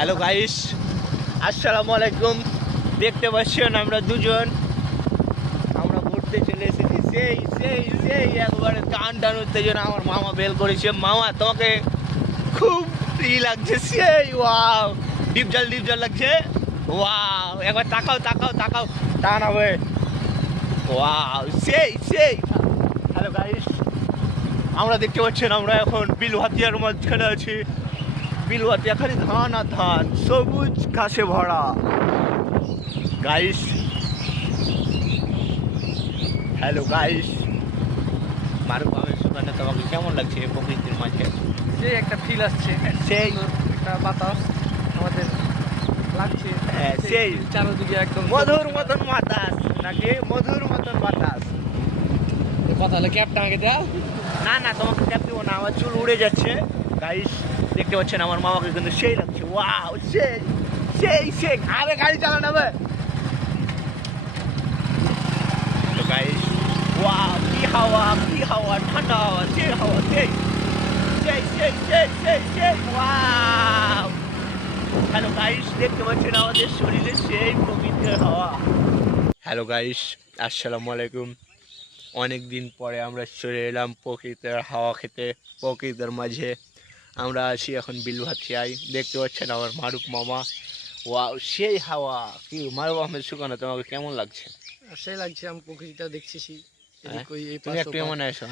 Hello guys আসসালামু আলাইকুম দেখতে পাচ্ছেন আমরা দুজন। আমরা ঘুরতে চলে এসেছি। সেই সেই সেই একবারে টান টান উত্তেজনা আমার মামা বেল করেছে। মামা, তোমাকে খুব ই লাগছে। সেই ওয়াও ডিপ জল লাগছে। ওয়াও একবার তাকাও তাকাও তাকাও। টান হবে ওয়াও সেই সেই। হ্যালো গাইস আমরা দেখতে পাচ্ছেন, আমরা এখন বিলহাতিয়ার মাঝখানে আছি। বিলহাতিয়া খালি ধান আর ধান সবুজ ঘাসে ভরা। গাইস হ্যালো গাইস মারুফ আমের সুগানে তোমাকে কেমন লাগছে প্রকৃতির মাঝে? সেই একটা ফিল আসছে। সেই। একটা বাতাস আমাদের লাগছে। হ্যাঁ, সেই। চারদিকে একদম মধুর মতন বাতাস নাকি মধুর মতন বাতাস। কথা হলে ক্যাবটা আগে দাও না না তোমাকে ক্যাপ দেবো না আমার চুল উড়ে যাচ্ছে। গাইস দেখতে পাচ্ছেন আমার মামাকে কিন্তু সেই লাগছে। ওয়াও সেই সেই সেই, আরে গাড়ি চালানো হবে। গাইস ওয়াও কি হাওয়া কি হাওয়া, ঠান্ডা হাওয়া, সেই হাওয়া, সেই সেই সেই সেই সেই সেই ওয়াও হ্যালো গাইস দেখতে পাচ্ছেন আমাদের শরীরে সেই প্রকৃতির হাওয়া। হ্যালো গাইস আসসালামু আলাইকুম। অনেক দিন পরে আমরা চলে এলাম প্রকৃতির হাওয়া খেতে, প্রকৃতির মাঝে। আমরা আছি এখন বিলভাতিয়ায় দেখতে পাচ্ছেন আমার মারুফ মামা। ওয়াও সেই হাওয়া। কি মারুফ আহমেদ সুকানা তোমাকে কেমন লাগছে? সেই লাগছে আমি প্রকৃতিটা দেখছি হ্যাঁ?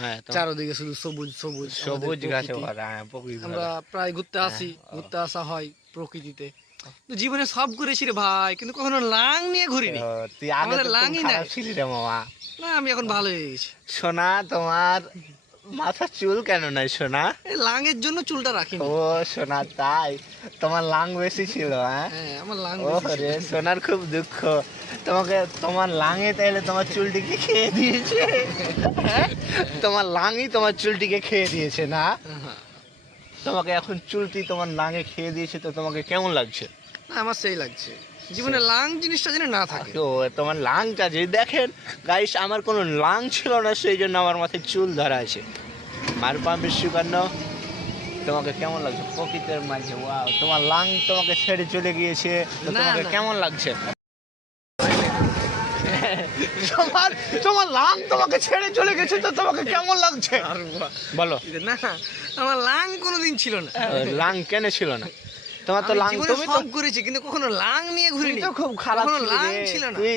হ্যাঁ তোমার চারদিকে শুধু সবুজ সবুজ সবুজ গাছে প্রকৃতি। ভরা হ্যাঁ আমরা প্রায় ঘুরতে আসি ঘুরতে আসা হয় প্রকৃতিতে। জীবনে সব করেছি রে ভাই কিন্তু কখনো লাং নিয়ে ঘুরিনি। আমাদের রে মামা। না আমি এখন ভালো হয়ে গেছি। সোনা তোমার মাথার চুল কেন নাই সোনা? লাঙের জন্য চুলটা রাখিনি। ও সোনা তাই? তোমার লাং বেশি ছিল হ্যাঁ? হ্যাঁ আমার লাং রে সোনার খুব দুঃখ। তোমাকে তোমার লাঙে তাইলে তোমার চুলটিকে খেয়ে দিয়েছে। হ্যাঁ? তোমার লাঙই তোমার চুলটিকে খেয়ে দিয়েছে না? হ্যাঁ। তোমাকে এখন চুলটি তোমার লাঙে খেয়ে দিয়েছে তো তোমাকে কেমন লাগছে? আমার সেই লাগছে। জীবনে লাং জিনিসটা যেন না থাকে। তো তোমার লাংটা যদি দেখেন গাইস আমার কোনো লাং ছিল না সেই জন্য আমার মাথায় চুল ধরা আছে। মারপাম্পের সুকান্ন তোমাকে কেমন লাগছে? প্রকৃতির মাঝে ওয়াও তোমার লাং তোমাকে ছেড়ে চলে গিয়েছে তোমাকে কেমন লাগছে? তোমার তোমার লাং তোমাকে ছেড়ে চলে গেছে তো তোমাকে কেমন লাগছে? বলো। না আমার লাং কোনোদিন ছিল না। লাং কেন ছিল না? তোমার তো লাং তুমি তো সব করেছি কিন্তু কখনো লাং নিয়ে ঘুরিনি। তো খুব খারাপ লাং ছিল না। তুই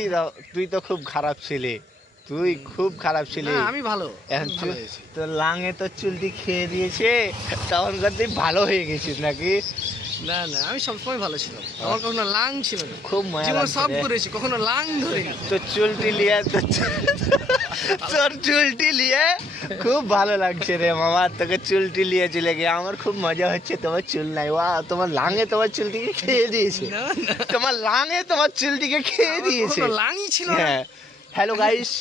তুই তো খুব খারাপ ছিলি। তুই খুব খারাপ ছিলি। আমি ভালো তো লাঙে তো চুলটি খেয়ে দিয়েছে তখন তুই ভালো হয়ে গেছিস নাকি? না না আমি সবসময় ভালো ছিলাম। আমার কখনো লাং ছিল না। খুব মজা জীবন সব। করেছি কখনো লাং ধরিনি। তো চুলটি লিয়ে তো তোর চুলটি লিয়ে খুব ভালো লাগছে রে মামা তোকে চুলটি লিয়ে চলে গিয়ে আমার খুব মজা হচ্ছে তোমার চুল নাই। ওয়া তোমার লাঙে তোমার চুলটিকে খেয়ে দিয়েছে। তোমার লাঙে তোমার চুলটিকে খেয়ে দিয়েছে। লাংই ছিল হ্যাঁ। হ্যালো গাইস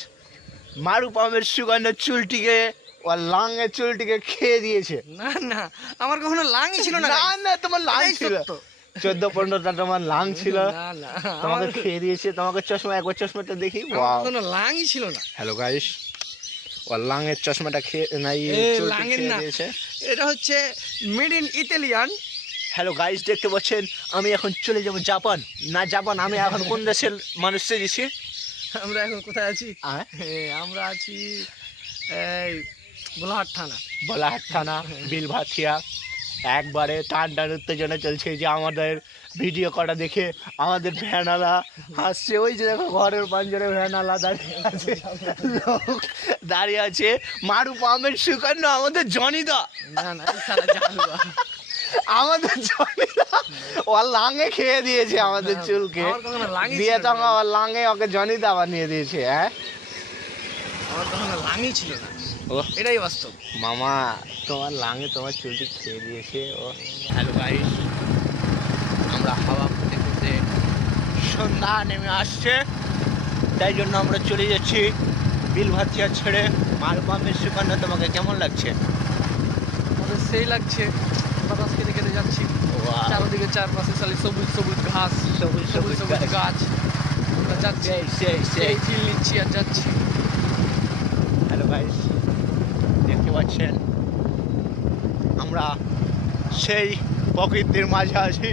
মারু পামের সুগন্ধ চুলটিকে ও লাঙে চুলটিকে খেয়ে দিয়েছে। না না আমার কখনো লাংই ছিল না না না তোমার লাং ছিল। চোদ্দ পনেরোটা তোমার লাং ছিল। তোমাকে খেয়ে দিয়েছে তোমাকে চশমা একবার চশমাটা দেখি কখনো লাংই ছিল না। হ্যালো গাইস ও লাঙের চশমাটা খেয়ে নাই লাঙের না। এটা হচ্ছে made in Italian hello guys দেখতে পাচ্ছেন? আমি এখন চলে যাব জাপান। না জাপান আমি এখন কোন দেশের মানুষ সেজেছি আমরা এখন কোথায় আছি? আমরা আছি এই গোলাহাট থানা। বলাহাট থানা বিলভাথিয়া একবারে টান টান উত্তেজনা চলছে যে আমাদের ভিডিও করা দেখে আমাদের ভ্যানালা হাসছে। ওই যে দেখো ঘরের পাঞ্জরে ভ্যানালা দাঁড়িয়ে আছে। লোক দাঁড়িয়ে আছে। মারু পামের সুকন্য আমাদের জনিদা না না আমাদের জনিদা ও লাঙে খেয়ে দিয়েছে আমাদের চুলকে। দিয়ে। তখন আমার লাঙে ওকে জনিদা বানিয়ে দিয়েছে হ্যাঁ? আমার কখনো লাংই ছিল না। ও এটাই বাস্তব। মামা তোমার লাঙে তোমার চুলটি খেয়ে দিয়েছে ও। হ্যালো গাইস আমরা হাওয়া করতে করতে সন্ধ্যা নেমে আসছে। তাই জন্য আমরা চলে যাচ্ছি বিল ভাতিয়া ছেড়ে মাল পাম্পের সুকন্যা তোমাকে কেমন লাগছে? আমাদের সেই লাগছে। বাতাস কেটে কেটে যাচ্ছি. চারদিকে চারপাশে খালি সবুজ সবুজ ঘাস সবুজ সবুজ সবুজ গাছ। আমরা যাচ্ছি। সেই সেই সেই। সেই ফিল নিচ্ছি আর যাচ্ছি হ্যালো গাইস দেখতে পাচ্ছেন আমরা সেই প্রকৃতির মাঝে আছি।